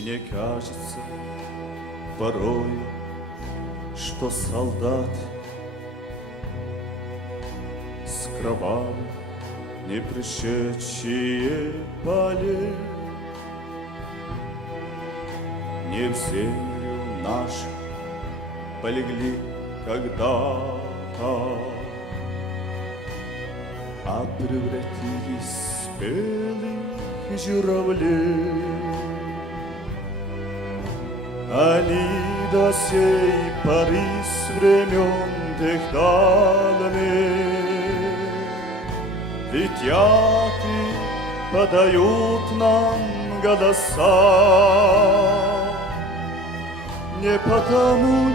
Мне кажется порою, что солдат с кровавых не пришедшие полей не в землю нашу полегли когда-то, а превратились в белых журавлей. Они до сей поры с времен тех давних летят и подают нам голоса. Не потому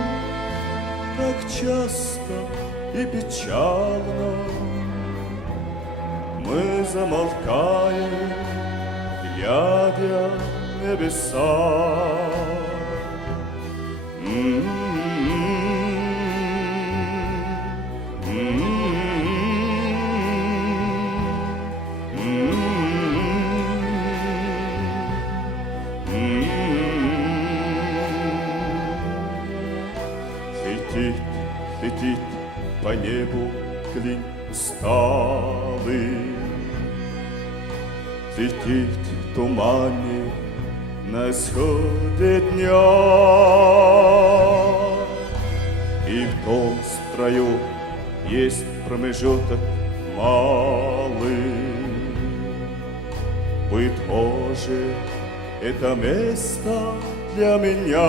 так часто и печально мы замолкаем, глядя в небеса. Летит, летит по небу клин усталый, летит в тумане на исходе дня, и в том строю есть промежуток малый. Быть может, это место для меня.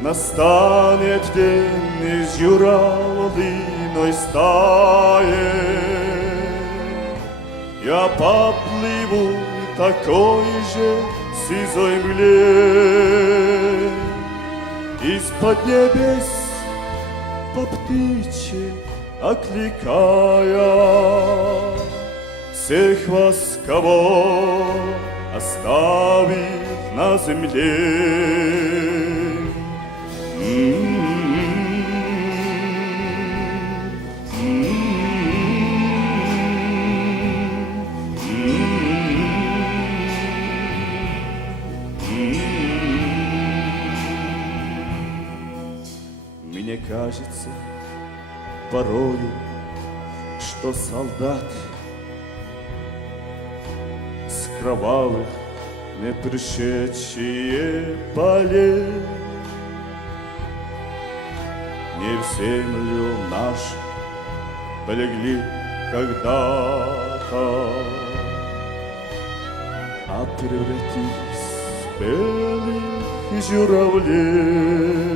Настанет день из журавлиной стаи, я поплыву такой же сизой мгле, из-под небес по птичьи окликая всех вас, кого оставив на земле. Мне кажется порою, что солдат с кровавых не пришедшие полей не в землю нашу полегли когда-то, а превратились в белых журавлей.